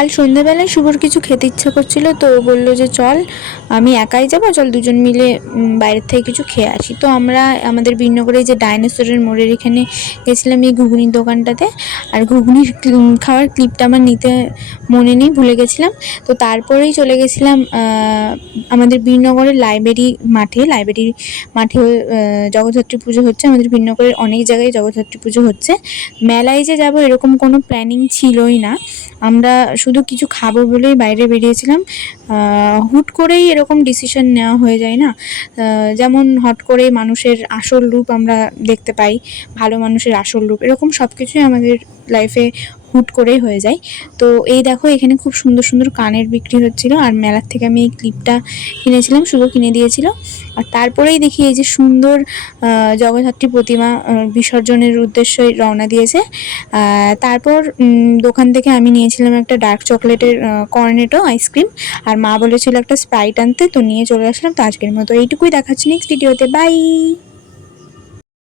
কাল সন্ধ্যাবেলায় শুভর কিছু খেতে ইচ্ছা করছিল, তো ও বললো যে চল আমি একাই যাবো, চল দুজন মিলে বাইরের থেকে কিছু খেয়ে আসি। তো আমরা আমাদের বিনগরে যে ডাইনোসরের মোড়ের এখানে গেছিলাম এই ঘুগনির দোকানটাতে। আর ঘুগনির খাওয়ার ক্লিপটা আমার নিতে মনে নেই, ভুলে গেছিলাম। তো তারপরেই চলে গেছিলাম আমাদের বীরনগরের লাইব্রেরি মাঠে জগদ্ধাত্রী পুজো হচ্ছে। আমাদের বীরনগরের অনেক জায়গায় জগদ্ধাত্রী পুজো হচ্ছে। মেলায় যে যাব এরকম কোনো প্ল্যানিং ছিলই না, আমরা শুধু কিছু খাবো বলেই বাইরে বেরিয়েছিলাম। হুট করেই এরকম ডিসিশন নেওয়া হয়ে যায় না, যেমন হট করে মানুষের আসল রূপ আমরা দেখতে পাই, ভালো মানুষের আসল রূপ, এরকম সব কিছুই আমাদের লাইফে হুট করেই হয়ে যায়। তো এই দেখো এখানে খুব সুন্দর সুন্দর কানের বিক্রি হচ্ছিল, আর মেলার থেকে আমি এই ক্লিপটা কিনেছিলাম, শুভ কিনে দিয়েছিল। আর তারপরেই দেখি এই যে সুন্দর জগদ্ধাত্রী প্রতিমা বিসর্জনের উদ্দেশ্যে রওনা দিয়েছে। তারপর দোকান থেকে আমি নিয়েছিলাম একটা ডার্ক চকলেটের কর্নেটো আইসক্রিম, আর মা বলেছিল একটা স্প্রাইট আনতে, তো নিয়ে চলে আসলাম। তো আজকের মতো এইটুকুই, দেখাচ্ছি নেক্সট ভিডিওতে, বাই।